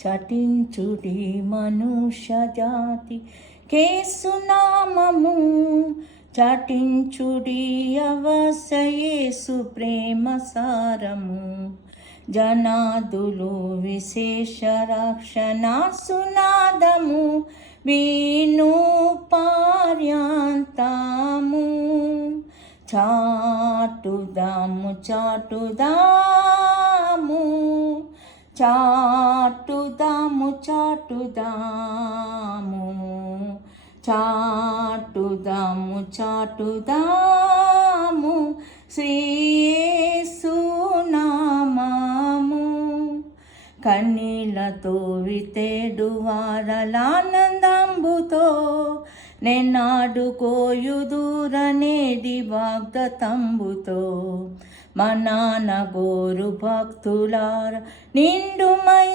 చటించుడి మనుష్య జాతి కేసునామము చాటించుడి అవసయేసు ప్రేమ సారము జనాదులు విశేష రక్షణ సునాదము వీణు పార్యాంతము చాటుదాము చాటుదాము చాటుదాము చాటుదాము చాటుదాము చాటుదాము శ్రీ యేసు నామము కన్నీళ్లతో వితేడు వారలానందంబుతో నెన్నాడుకోయుదూరనేది వాగ్దతంబుతో మనాన గోరు భక్తులార నిండుమై